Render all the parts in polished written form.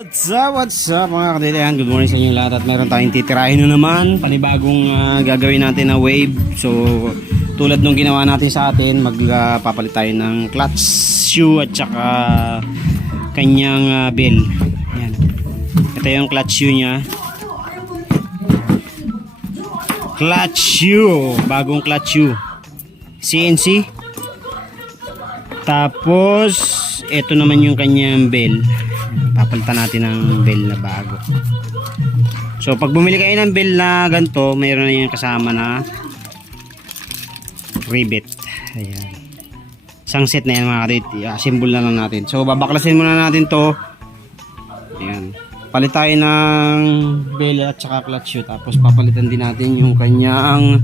What's up mga kadilihan? Good morning sa inyo lahat at meron tayong titirahin na naman panibagong gagawin natin na wave. So tulad nung ginawa natin sa atin, magpapalit tayo ng clutch shoe at saka kanyang bell. Yan. Ito yung clutch shoe nya, clutch shoe, bagong clutch shoe CNC. Tapos ito naman yung kanyang bell, papalitan natin ng bell na bago. So pag bumili kayo ng bell na ganito, mayroon na yung kasama na rivet. Ayan, isang set na yan mga kadit. I-assemble na lang natin. So babaklasin muna natin to. Ayan, palit tayo ng bell at saka clutch shoe. Tapos papalitan din natin yung kanyang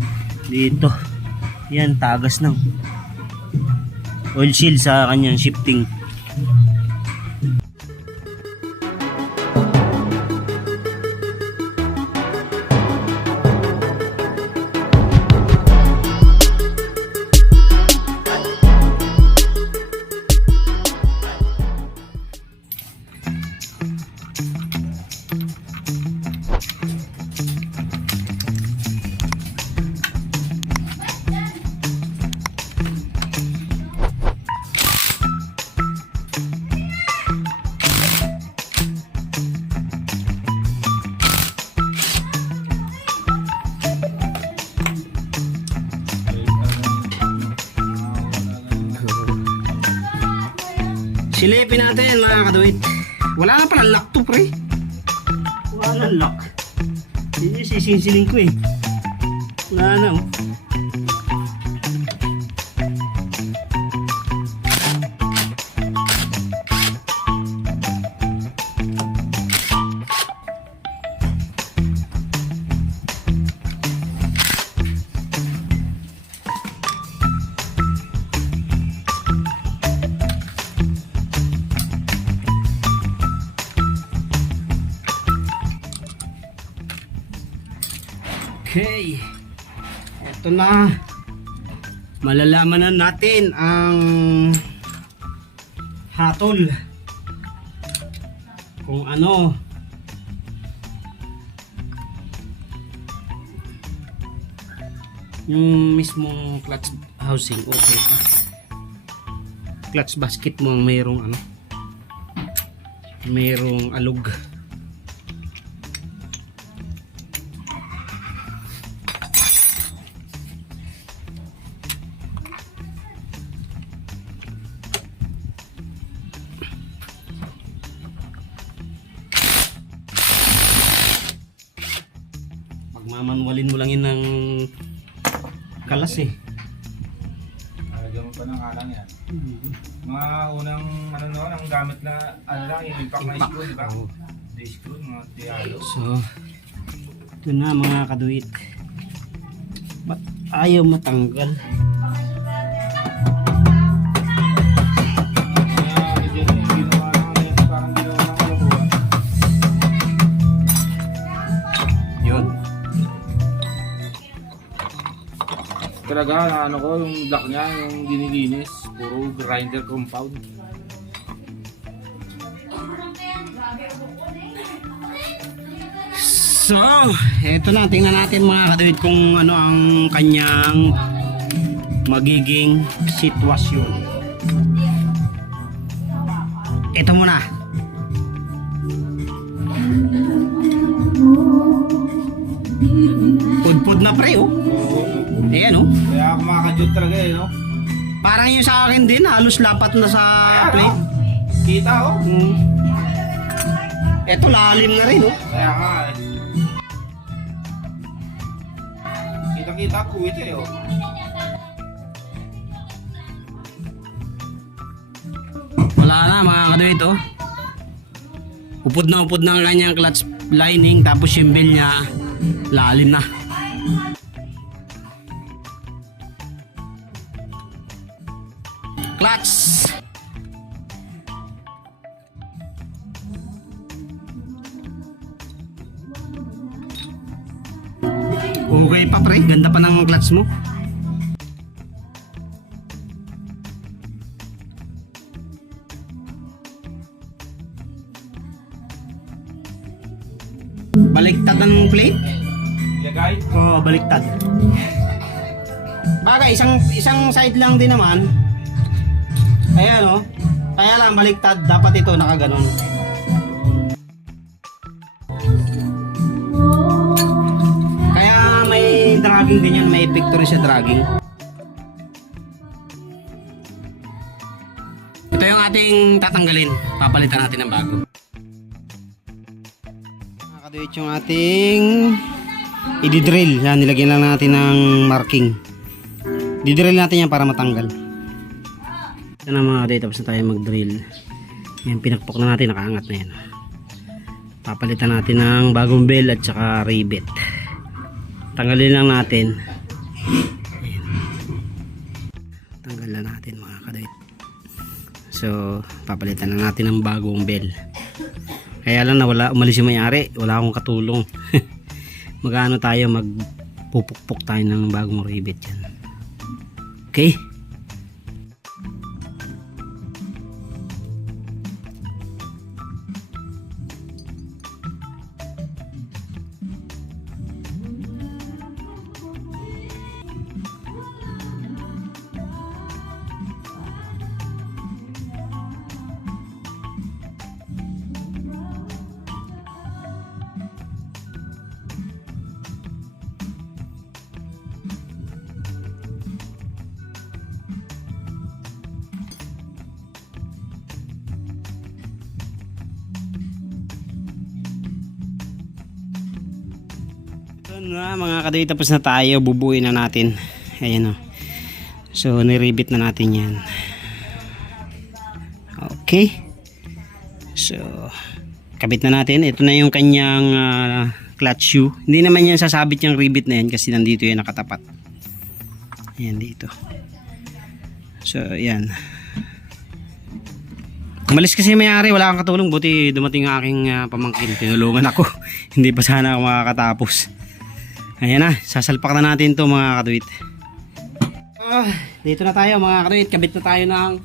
dito. Yan, tagas na oil seal sa kanyang shifting. Silipin natin mga kaduit. Wala na pala lock to, pre. Wala na lock. Hindi sisinsilin ko eh. Wala na oh. Okay, eto na, malalaman na natin ang hatol kung ano yung mismong clutch housing. Okay, clutch basket mo ang mayroong ano, mayroong alog. Mamanwalin mo lang yun ng kalas eh. Nalagyan mo pa ng alang yan. Mga unang ano noon, ang gamit na ano lang, yung impact na screw, di ba? The screw, mga dialo. So ito na mga kaduit. Ba't ayaw matanggal? Talaga na ano ko, yung block niya, yung dinilinis, puro grinder compound. So, eto na, tingnan natin mga kaduit kung ano ang kanyang magiging sitwasyon. Ito muna. Pudpud na pre oh. Ayan oh. Kaya ako makakadyot talaga eh, no? Parang yung sa akin din, halos lapat na sa plate. Oh. Kita oh. Ito lalim na rin oh. Kaya nga eh. Kita-kita ko ito eh oh. Wala na mga kaduit oh. Upod na ang kanyang clutch lining, tapos yung bell niya lalim na. Clutch. Okay pa pre, ganda pa ng clutch mo. Baliktad ang plate? Ilagay. Oo, baliktad. Bagay, isang side lang din naman. Ayan o. Kaya lang baliktad, dapat ito nakaganon. Kaya may dragging din yan, may epekto rin sa dragging. Ito yung ating tatanggalin. Papalitan natin ng bago. Nakakaduit yung ating i-drill. Yan, nilagyan lang natin ng marking. Didrill natin yan para matanggal. Ito na mga kadate, tapos na tayo mag-drill. Yan, pinakpok na natin, nakaangat na yan. Papalitan natin ng bagong bell at saka rivet. Tanggalin lang natin. Ayan. Tanggal na natin mga kadate. So, papalitan na natin ng bagong bell. Kaya lang nawala, umalis yung may-ari. Wala akong katulong. Magano tayo, magpupukpok tayo ng bagong rivet yan. Okay? Na mga kadate, tapos na tayo, bubuin na natin. Ayan o. So niribit na natin yan. Okay, so kabit na natin. Ito na yung kanyang clutch shoe. Hindi naman yan sasabit yung rivet na yan kasi nandito yan nakatapat. Ayan dito. So ayan, umalis kasi may-ari, wala kang katulong. Buti dumating ang aking pamangkin, tinulungan ako. Hindi pa sana ako makakatapos. Ayan na, sasalpak na natin to mga katuwit. Dito na tayo mga katuwit, kabit na tayo ng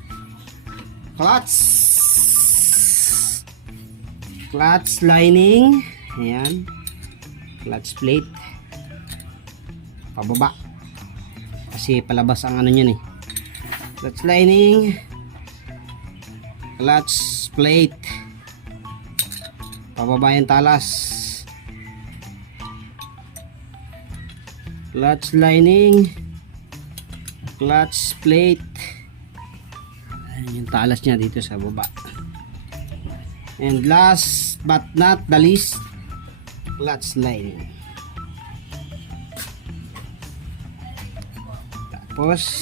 clutch lining. Ayan, clutch plate pababa kasi palabas ang ano nyan eh. Clutch lining, clutch plate pababa yung talas. Clutch lining, clutch plate. Ayan yung talas niya dito sa baba. And last but not the least, clutch lining. Tapos,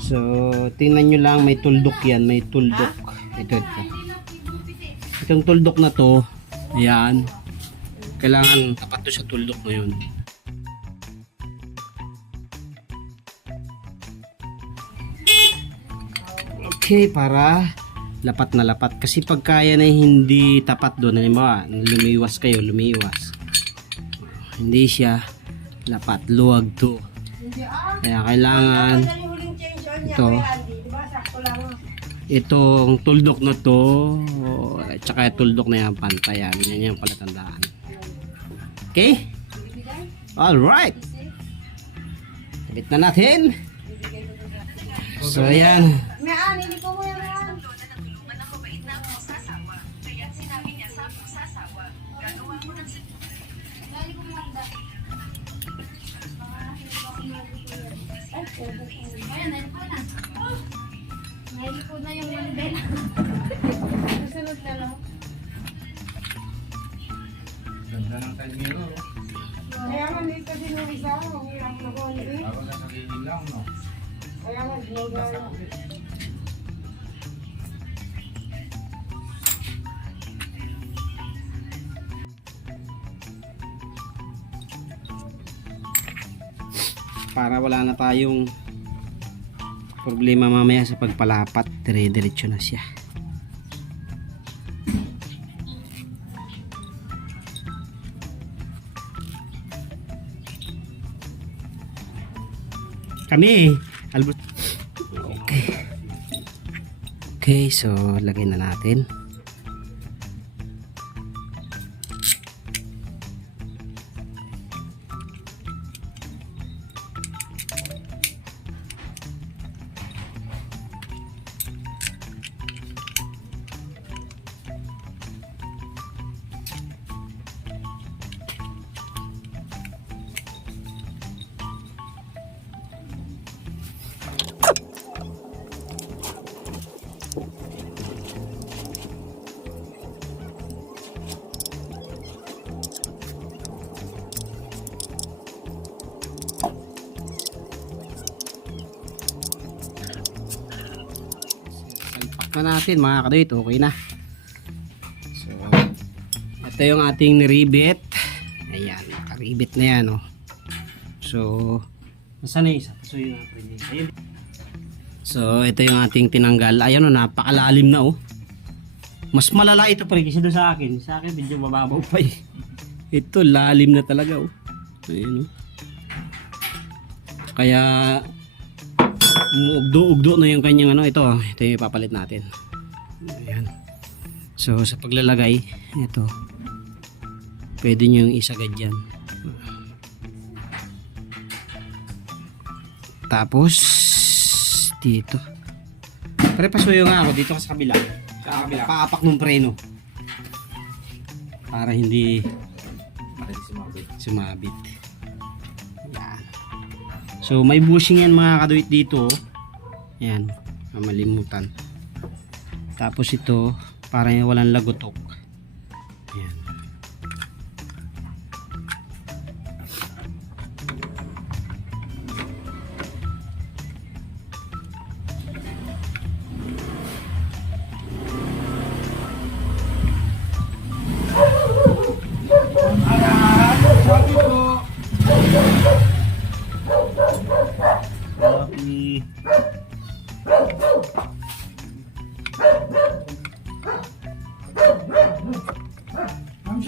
so tingnan nyo lang, may tuldok yan, may tuldok. Ito. Itong tuldok na to, ayan, kailangan tapat to sa tuldok na yun. Okay, para lapat na lapat. Kasi pag kaya na hindi tapat doon, halimbawa, lumiwas kayo, hindi siya lapat, luwag to. Kaya kailangan itong tuldok na to at saka tuldok na yan pantay. Yan yung palatandaan. Okay? Alright, kabit na natin. So ayan, Nailipo na yung mandela. Susunod na lang. Ganda ng kalmiro. Kaya man dito din yung isa, ang hirap na ko ulit. Ako na sarili lang, no? Kaya man, para wala na tayong problema mamaya sa pagpalapat, dire-diretso na siya. Kami albut. Okay, so lagay na natin. pa natin mga kaduit, okay na. So, ito yung ating niribit. Ayan, nakaribit na yan, oh. So, nasaan na isa? So, yun natin. So, ito yung ating tinanggal. Ayan, oh, napakalalim na, oh. Mas malala ito pa rin kasi doon sa akin. Sa akin, medyo mababaw pa, eh. Ito, lalim na talaga, oh. Ayan, oh. Kaya, ugdo-ugdo na yung kanyang ano. Ito yung ipapalit natin. Ayan. So, sa paglalagay, ito. Pwede nyo yung isagad dyan. Tapos, dito. Pasuyo nga ako dito sa kabila. Sa kabila. Paapak ng preno. Para hindi sumabit. Yan. So, may bushing yan mga kaduit dito. Yan. Malimutan. Tapos ito, para walang lagotok. Yan.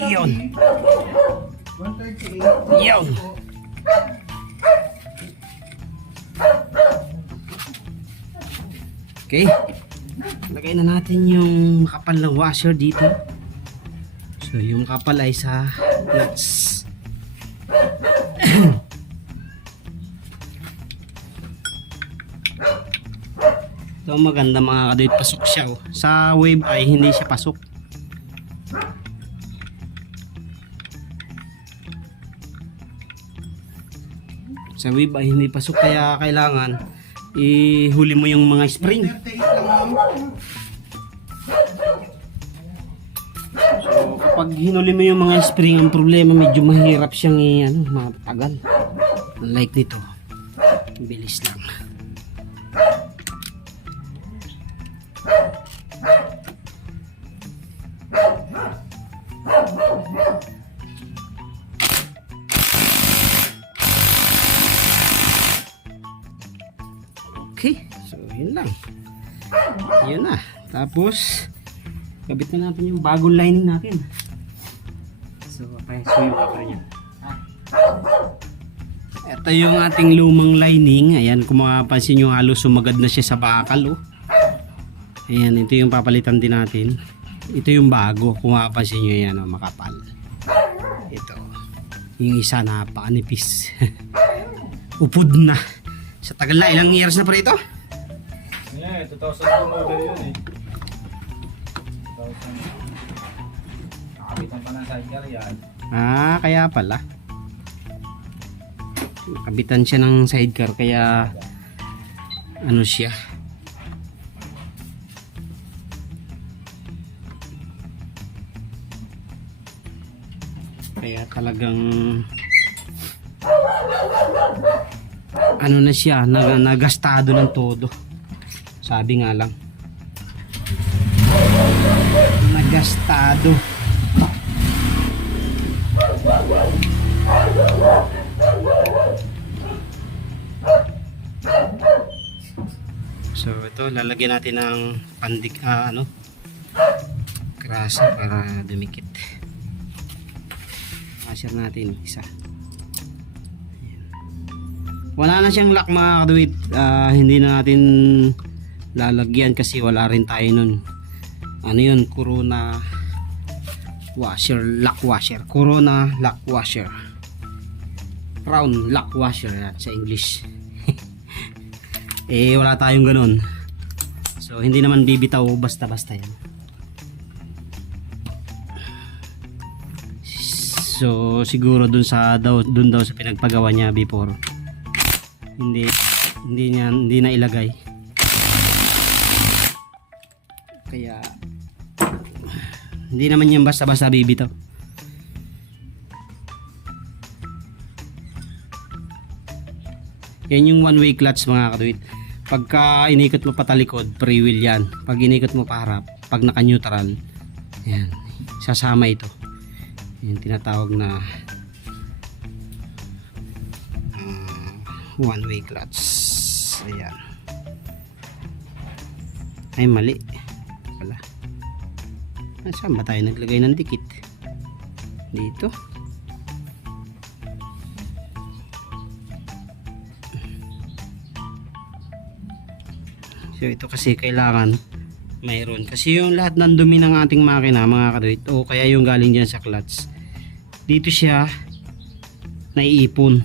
Yun. Yun. Okay. Lagay na natin yung makapal na washer dito. So, yung makapal ay sa nuts. Ito maganda mga kaduit, pasok siya, oh. Sa wave ay hindi siya pasok. Sa wave ay hindi pasok, kaya kailangan ihuli mo yung mga spring. So kapag hinuli mo yung mga spring, ang problema medyo mahirap siyang matagal. Unlike dito, bilis lang. Okay, so yun lang. Yun na. Tapos kabit na natin yung bagong lining natin. So pasuyo ka rin yan. Ito yung ating lumang lining. Ayan, kung makapansin nyo, halos sumagad na siya sa bakal, oh. Ayan, ito yung papalitan din natin. Ito yung bago, kung makapansin nyo, yan, oh, makapal. Ito yung isa, napakanipis. Upod na. Sa tagal na, ilang years na pa ito? Yeah, 2002 model yun, eh. 2000. Nakabitan pa ng sidecar yan. Ah, kaya pala. Kabitan siya ng sidecar, kaya ano siya. Kaya talagang ano na siya, nagastado ng todo. Sabi nga lang, nagastado. So ito, lalagyan natin ng pandik, grasa para dumikit. Washer natin isa. Ayan. Wala na siyang lock mga kaduit. Hindi na natin lalagyan kasi wala rin tayo nun. Ano yun? Corona washer, lock washer. Corona lock washer. Crown lock washer sa English. Eh wala tayong ganun. So hindi naman bibitaw basta-basta yan. So siguro dun daw sa pinagpagawa niya before. Hindi na ilagay. Kaya hindi naman yan basta-basta bibitaw. Yan yung one way clutch mga katuwid. Pagka inikot mo patalikod, free wheel yan. Pag inikot mo pa harap, pag naka-neutral, yan, sasama ito. Yung tinatawag na one-way clutch. Ayan. Ay, mali. Wala. Saan ba tayo naglagay ng dikit? Dito. So ito kasi kailangan mayroon. Kasi yung lahat ng dumi ng ating makina mga kadwit, o kaya yung galing dyan sa clutch, dito siya naiipon.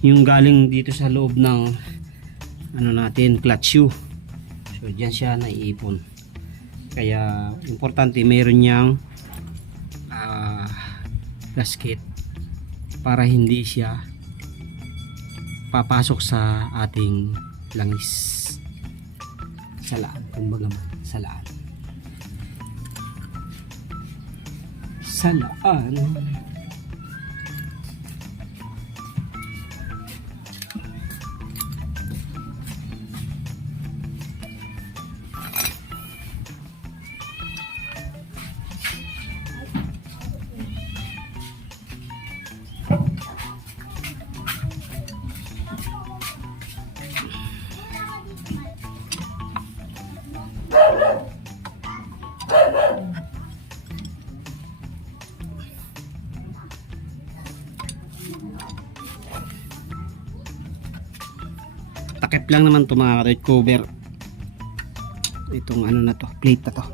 Yung galing dito sa loob ng ano natin, clutch shoe. So dyan siya naiipon. Kaya importante mayroon niyang gasket para hindi siya papasok sa ating langis. Salaan, kumbaga man, salaan. Salaan. Takip lang naman to mga kadwit, cover itong ano na to, plate na to.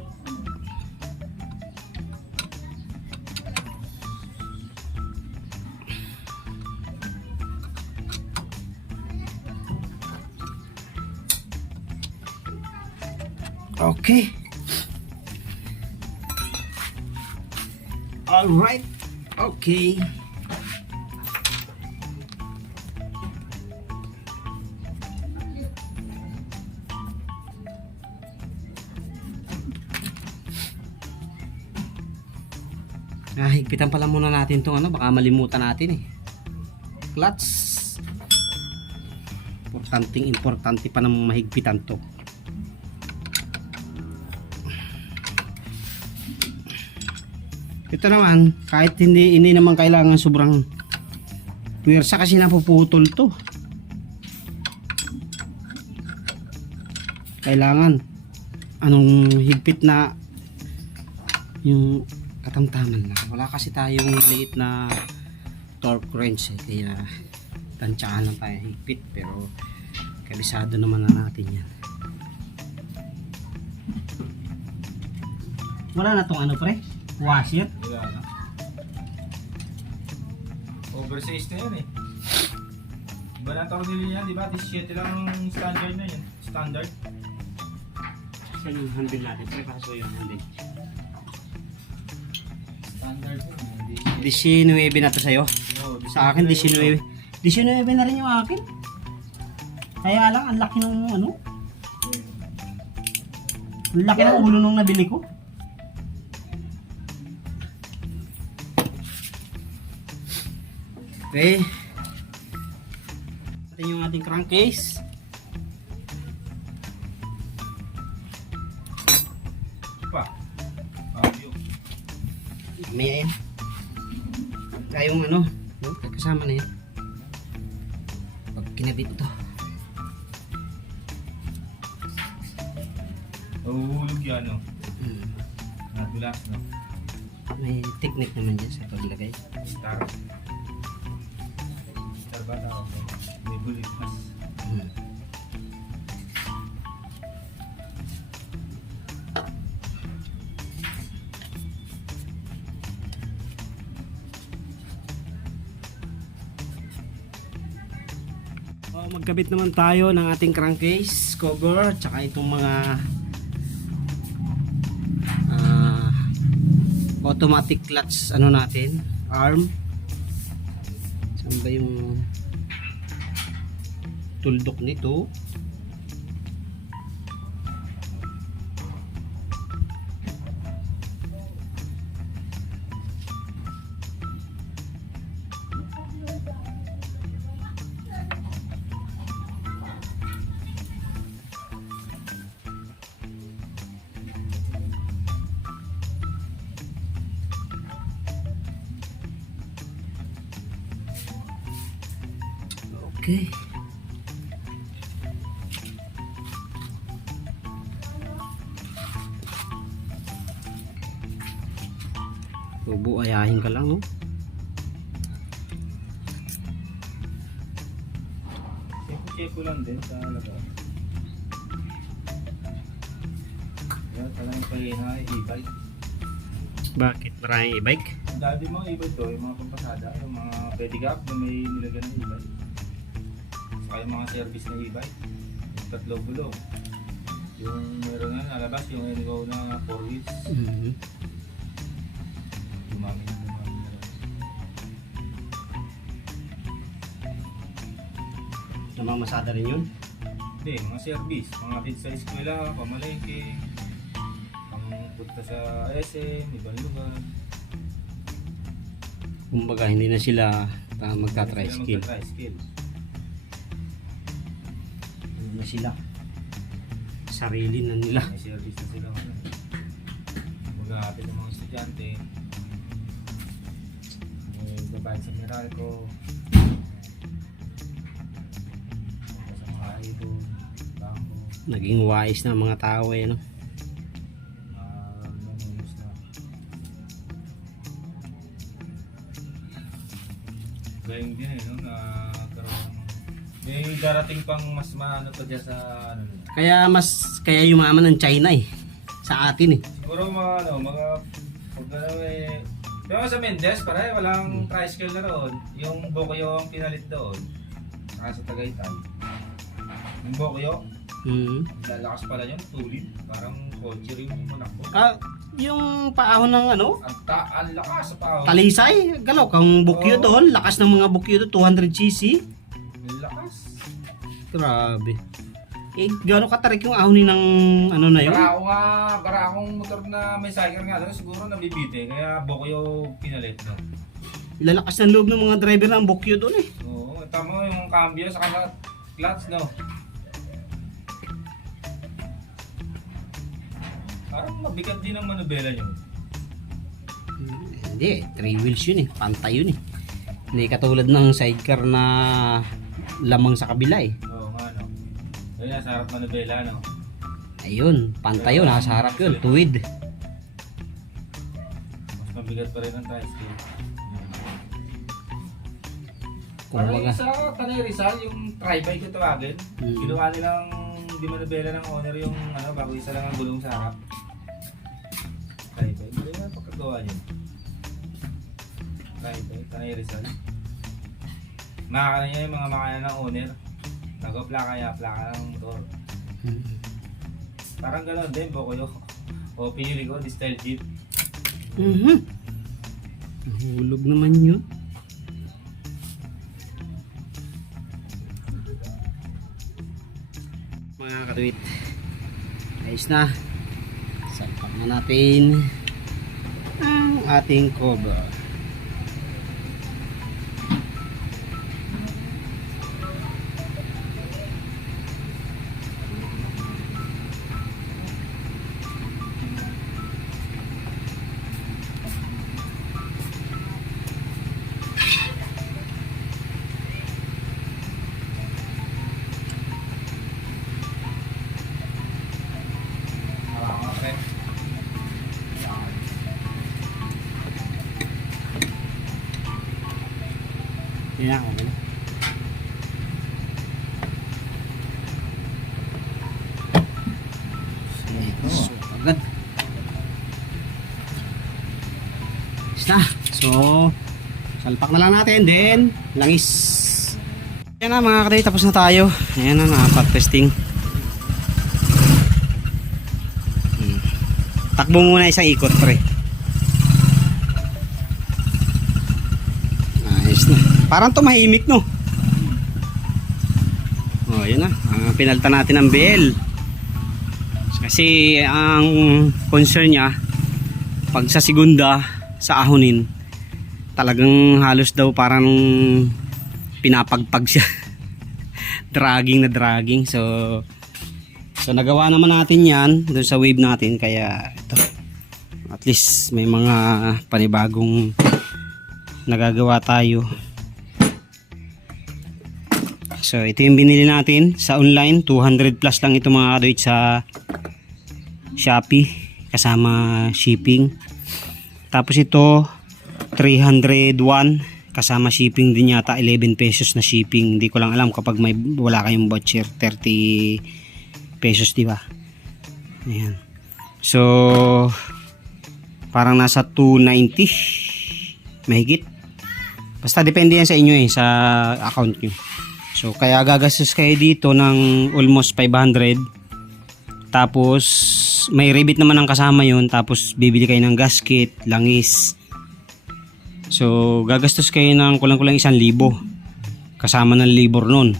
Okay, all right, okay. Higpitan pala muna natin itong ano, baka malimutan natin eh. Clutch. Importante pa namang mahigpitan to. Ito naman, kahit hindi naman kailangan sobrang puwersa kasi napuputol to. Kailangan anong higpit na yung katamtaman lang. Wala kasi tayong maliit na torque wrench eh, kaya tansyahan lang tayo higpit, pero kabisado naman na natin yan. Wala na tong ano pre? Washer? Wala na. Oversize na yan eh. Iba na tornilyo niya, di ba? 17 lang ang standard na yun. Standard. Saan yung handle natin pre? Kaso yung handle. Standard yun. 19 na to sa'yo. No, Sa akin 19. 19 na rin yung akin. Kaya lang ang laki ng ano. Ang laki ng ulo nung nabili ko. Okay. Ito yung ating crankcase. pa. Yun. Mamaya yan. Kayong ano, no? Kasama na yan. Pag kinabit ito. Nahuhulog yan, no? Nadulas, no? May technique naman dyan sa paglagay. Star. Star ba tawag mo? May bulit mas. Magkabit naman tayo ng ating crankcase cover tsaka itong mga automatic clutch ano natin, arm. Saan ba yung tuldok nito? Okay. Tubo, ayahin ka lang, oh. Check ko lang din sa labas. Yan, talagang kayo na e-bike. Bakit? Maraming e-bike? Ang dati mga e-bike to, yung mga pampasada, yung mga pedicab na may nilagyan ng e-bike. Saka yung mga service na e-bike. Yung tatlo gulong. Yung meron nga nalabas, yung Engo na 4 wheels. Dumami na. Namamasada rin yun? Hindi, mga service. Mga kids sa eskwela, pamalengke, pangpunta sa SM, ibang lugar. Kumbaga, hindi na sila Sila magta-tricycle. magta-tricycle. Hindi na sila. Sarili na nila. May service na sila. Mag-aapit ng mga estudyante. May babayad sa Meralco. Sa mga idol, bangko, Naging wise na ang mga tao eh, no? manunos na. Galing din eh, no? Nagkaroon ng... May darating pang mas maano pa dyan sa ano nila. Kaya yumaman ng China eh. Sa atin eh. Siguro mga pag eh, pero sa Mendez, pare, walang tricycle na roon. Yung Bokyo ang pinalit doon. Saka sa Tagaytay. Yung Bokyo, lalakas pala yun, tulid. Parang kotse rin yung manakbo. Yung paahon ng ano? Ang lakas sa pao. Talisay, galaw kang bukyo doon. Lakas ng mga bukyo doon, 200cc. Ang lakas. Grabe. Eh, gano'ng katarik yung ahonin ng ano na yun? Para akong motor na may cycle nga doon, siguro nabibite. Kaya Bokyo pinalit no. Lalakas ng loob ng mga driver ng bukyo doon eh. Oo, tama yung cambio sa clutch no. Parang mabigat din ang manubela nyo. Hindi, 3 wheels yun eh. Pantay yun eh. Hindi katulad ng sidecar na lamang sa kabila eh. Oo nga no. Ayun, nasa harap manubela no. Ayun, pantay yun. Nasa harap yun, tuwid. Mas mabigat pa rin ang tricycle. Kumbaga. Parang yung sa Tanay Rizal, yung tri-bike yung tawagin. Ginawa nilang di manubela ng owner yung ano, bago isa lang ang gulong sa harap. Tri-bike, hindi na pagkagawa niyo. Tri-bike, Tanay Rizal. Makakala niya yung mga makina ng owner. Nag-plaka ng motor. Parang gano'n din, Bokyo. O pinili ko, di style jeep. Nahulog naman yun. Mga katwit. Ayos na. Salpak na natin ang ating cover. Yan, okay na. So, agad. Basta. So, salpak na lang natin. Then, langis. Yan na mga katay, tapos na tayo. Ayan na, nakapag testing. Takbo muna isang ikot, pre. Ayos na. Parang tumahimik, no? Oh, yun na. Pinalta natin ang bell. Kasi ang concern niya, pag sa segunda, sa ahonin, talagang halos daw parang pinapagpag siya. Dragging na dragging. So nagawa naman natin yan doon sa wave natin. Kaya ito, at least may mga panibagong nagagawa tayo. So ito yung binili natin sa online, 200 plus lang ito mga kaduit sa Shopee kasama shipping. Tapos ito 301 kasama shipping din yata, 11 pesos na shipping. Hindi ko lang alam kapag wala kayong voucher, 30 pesos, di ba? Ayan. So parang nasa 290 mahigit. Basta depende yan sa inyo sa account nyo. So kaya gagastos kayo dito ng almost 500. Tapos may rebate naman ang kasama yun. Tapos bibili kayo ng gasket, langis. So gagastos kayo ng kulang-kulang 1,000 kasama ng labor nun.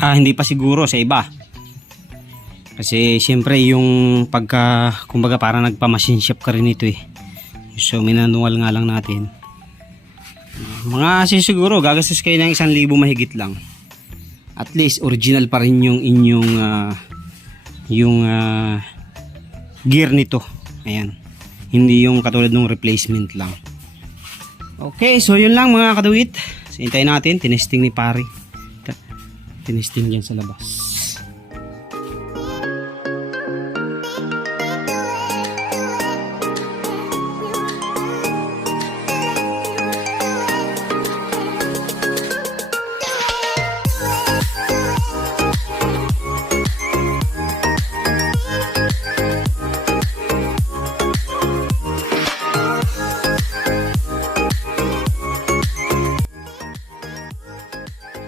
Hindi pa siguro sa iba. Kasi siyempre yung kumbaga parang nagpa-machine shop ka rin ito eh. So minanual nga lang natin. Mga siguro gagastos kayo ng 1,000 mahigit lang. At least original pa rin yung inyong gear nito. Ayan. Hindi yung katulad ng replacement lang. Okay, so yun lang mga kaduwit. So, hintayin natin, tinesting ni pare. Tinesting dyan sa labas.